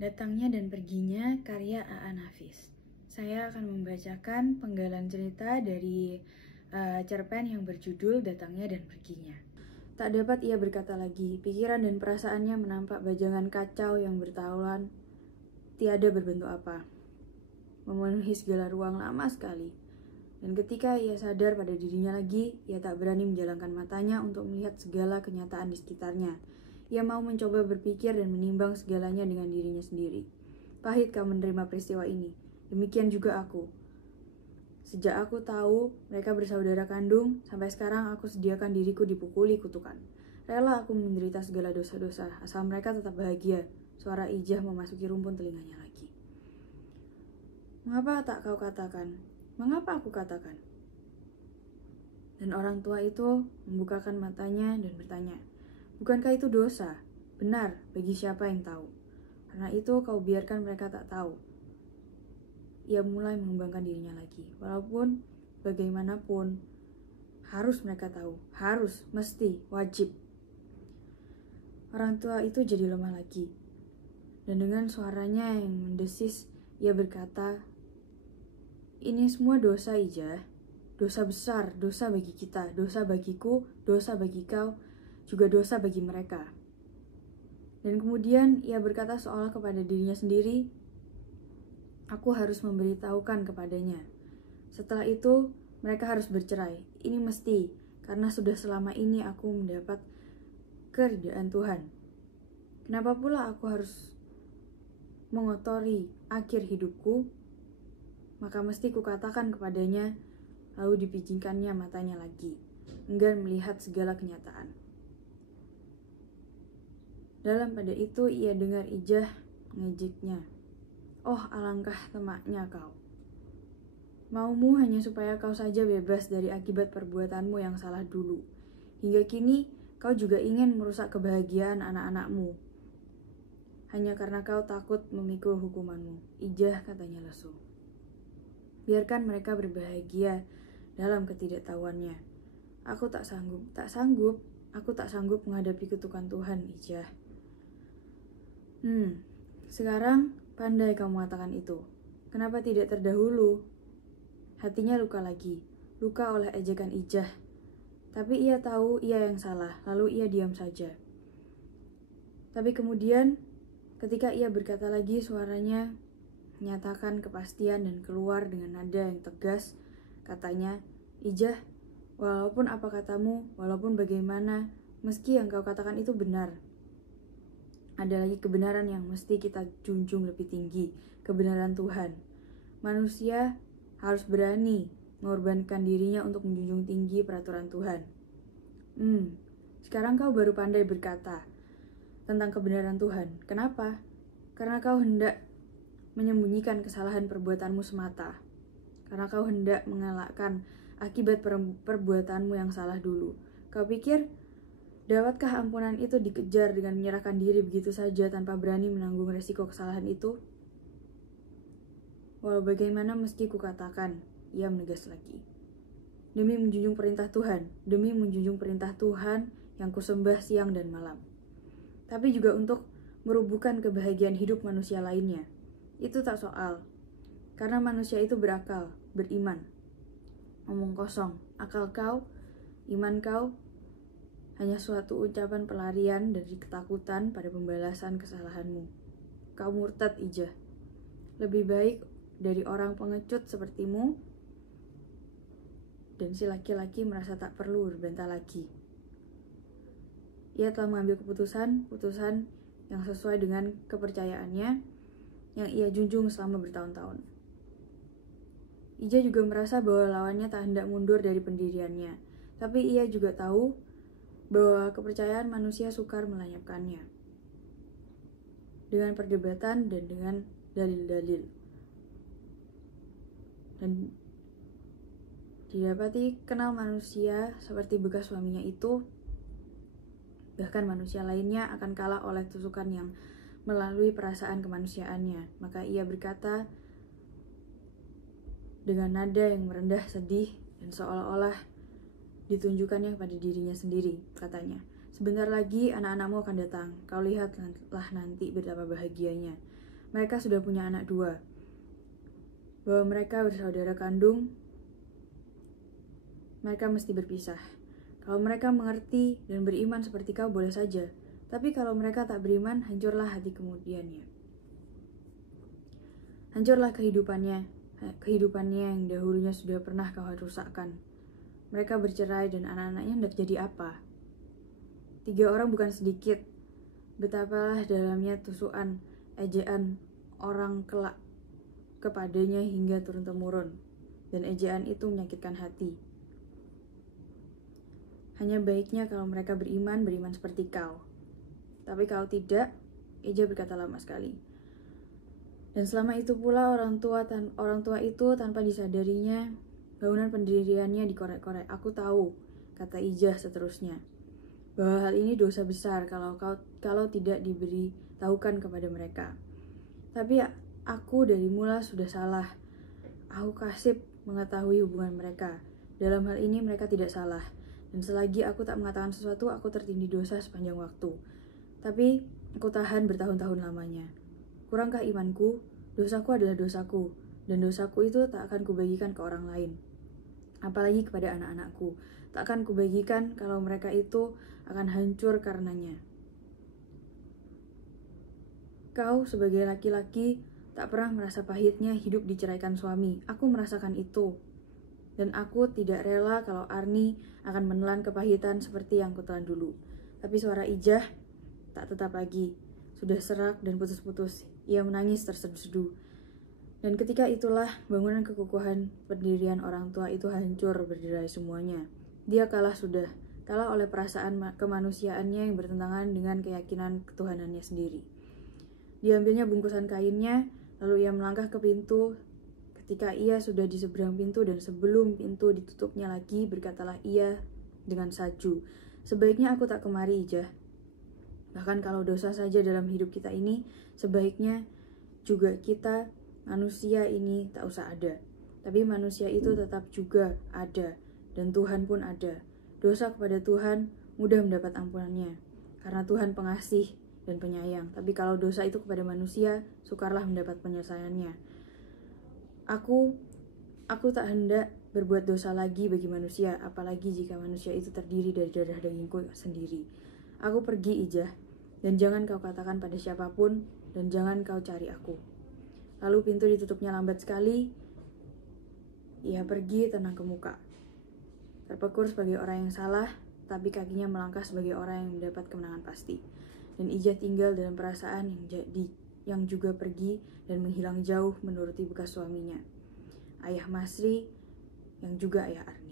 Datangnya dan Perginya karya Aan Hafiz. Saya akan membacakan penggalan cerita dari cerpen yang berjudul Datangnya dan Perginya. Tak dapat ia berkata lagi, pikiran dan perasaannya menampak bajangan kacau yang bertaulan, tiada berbentuk apa. Memenuhi segala ruang lama sekali. Dan ketika ia sadar pada dirinya lagi, ia tak berani menjalankan matanya untuk melihat segala kenyataan di sekitarnya. Ia mau mencoba berpikir dan menimbang segalanya dengan dirinya sendiri. Pahit kau menerima peristiwa ini. Demikian juga aku. Sejak aku tahu mereka bersaudara kandung, sampai sekarang aku sediakan diriku dipukuli kutukan. Rela aku menderita segala dosa-dosa, asal mereka tetap bahagia. Suara Ijah memasuki rumpun telinganya lagi. Mengapa tak kau katakan? Mengapa aku katakan? Dan orang tua itu membukakan matanya dan bertanya, bukankah itu dosa? Benar, bagi siapa yang tahu? Karena itu kau biarkan mereka tak tahu. Ia mulai mengembangkan dirinya lagi. Walaupun bagaimanapun, harus mereka tahu. Harus, mesti, wajib. Orang tua itu jadi lemah lagi. Dan dengan suaranya yang mendesis, ia berkata, ini semua dosa, Ijah. Dosa besar, dosa bagi kita, dosa bagiku, dosa bagi kau, juga dosa bagi mereka. Dan kemudian ia berkata seolah kepada dirinya sendiri, aku harus memberitahukan kepadanya. Setelah itu, mereka harus bercerai. Ini mesti, karena sudah selama ini aku mendapat keridaan Tuhan. Kenapa pula aku harus mengotori akhir hidupku? Maka mesti kukatakan kepadanya, lalu dipijingkannya matanya lagi, enggan melihat segala kenyataan. Dalam pada itu ia dengar Ijah mengejeknya. Oh, alangkah temaknya kau. Maumu hanya supaya kau saja bebas dari akibat perbuatanmu yang salah dulu. Hingga kini kau juga ingin merusak kebahagiaan anak-anakmu. Hanya karena kau takut memikul hukumanmu. Ijah, katanya lesu. Biarkan mereka berbahagia dalam ketidaktahuannya. Aku tak sanggup. Aku tak sanggup menghadapi kutukan Tuhan, Ijah. Sekarang pandai kau mengatakan itu. Kenapa tidak terdahulu? Hatinya luka lagi, luka oleh ejekan Ijah. Tapi ia tahu ia yang salah, lalu ia diam saja. Tapi kemudian, ketika ia berkata lagi, suaranya menyatakan kepastian dan keluar dengan nada yang tegas. Katanya, Ijah, walaupun apa katamu, walaupun bagaimana, meski yang kau katakan itu benar. Ada lagi kebenaran yang mesti kita junjung lebih tinggi, kebenaran Tuhan. Manusia harus berani mengorbankan dirinya untuk menjunjung tinggi peraturan Tuhan. Sekarang kau baru pandai berkata tentang kebenaran Tuhan. Kenapa? Karena kau hendak menyembunyikan kesalahan perbuatanmu semata. Karena kau hendak mengelakkan akibat perbuatanmu yang salah dulu. Kau pikir, dapatkah ampunan itu dikejar dengan menyerahkan diri begitu saja tanpa berani menanggung resiko kesalahan itu? Walau bagaimana mesti kukatakan, ia menegas lagi. Demi menjunjung perintah Tuhan yang kusembah siang dan malam. Tapi juga untuk merubuhkan kebahagiaan hidup manusia lainnya. Itu tak soal. Karena manusia itu berakal, beriman. Omong kosong, akal kau, iman kau, hanya suatu ucapan pelarian dari ketakutan pada pembalasan kesalahanmu. Kau murtad, Ijah. Lebih baik dari orang pengecut sepertimu, dan si laki-laki merasa tak perlu berbantah lagi. Ia telah mengambil keputusan yang sesuai dengan kepercayaannya, yang ia junjung selama bertahun-tahun. Ijah juga merasa bahwa lawannya tak hendak mundur dari pendiriannya, tapi ia juga tahu bahwa kepercayaan manusia sukar melenyapkannya dengan perdebatan dan dengan dalil-dalil. Dan didapati kenal manusia seperti bekas suaminya itu, bahkan manusia lainnya akan kalah oleh tusukan yang melalui perasaan kemanusiaannya. Maka ia berkata dengan nada yang merendah sedih dan seolah-olah ditunjukkannya pada dirinya sendiri. Katanya, sebentar lagi anak-anakmu akan datang. Kau lihatlah nanti betapa bahagianya. mereka sudah punya anak 2, bahwa mereka bersaudara kandung, mereka mesti berpisah. Kalau mereka mengerti dan beriman seperti kau boleh saja, tapi kalau mereka tak beriman, hancurlah hati kemudiannya. Hancurlah kehidupannya yang dahulunya sudah pernah kau rusakkan. Mereka bercerai dan anak-anaknya hendak jadi apa? 3 orang bukan sedikit. Betapalah dalamnya tusukan, ejaan orang kelak kepadanya hingga turun-temurun, dan ejaan itu menyakitkan hati. Hanya baiknya kalau mereka beriman seperti kau. Tapi kalau tidak, Eja berkata lama sekali. Dan selama itu pula orang tua itu tanpa disadarinya, bangunan pendiriannya dikorek-korek. Aku tahu, kata Ijah seterusnya, bahwa hal ini dosa besar kalau tidak diberitahukan kepada mereka. Tapi aku dari mula sudah salah. Aku kasih mengetahui hubungan mereka. Dalam hal ini mereka tidak salah. Dan selagi aku tak mengatakan sesuatu, aku tertindih dosa sepanjang waktu. Tapi aku tahan bertahun-tahun lamanya. Kurangkah imanku? Dosaku adalah dosaku, dan dosaku itu tak akan kubagikan ke orang lain. Apalagi kepada anak-anakku. Tak akan kubagikan kalau mereka itu akan hancur karenanya. Kau sebagai laki-laki tak pernah merasa pahitnya hidup diceraikan suami. Aku merasakan itu. Dan aku tidak rela kalau Arni akan menelan kepahitan seperti yang kutelan dulu. Tapi suara Ijah tak tetap lagi. Sudah serak dan putus-putus. Ia menangis terseduh-seduh. Dan ketika itulah bangunan kekukuhan pendirian orang tua itu hancur berderai semuanya. Dia kalah oleh perasaan kemanusiaannya yang bertentangan dengan keyakinan ketuhanannya sendiri. Diambilnya bungkusan kainnya, lalu ia melangkah ke pintu. Ketika ia sudah di seberang pintu dan sebelum pintu ditutupnya lagi, berkatalah ia dengan saju, "Sebaiknya aku tak kemari, Ijah. Bahkan kalau dosa saja dalam hidup kita ini, sebaiknya juga kita manusia ini tak usah ada. Tapi manusia itu tetap juga ada, dan Tuhan pun ada. Dosa kepada Tuhan mudah mendapat ampunannya, karena Tuhan pengasih dan penyayang. Tapi kalau dosa itu kepada manusia, sukarlah mendapat penyelesaiannya. Aku tak hendak berbuat dosa lagi bagi manusia, apalagi jika manusia itu terdiri dari darah dagingku sendiri. Aku pergi, Ijah, dan jangan kau katakan pada siapapun, dan jangan kau cari aku." Lalu pintu ditutupnya lambat sekali. Ia pergi tenang ke muka. Terpekur sebagai orang yang salah, tapi kakinya melangkah sebagai orang yang mendapat kemenangan pasti. Dan Ijah tinggal dalam perasaan yang juga pergi dan menghilang jauh menuruti bekas suaminya, Ayah Masri, yang juga ayah Arni.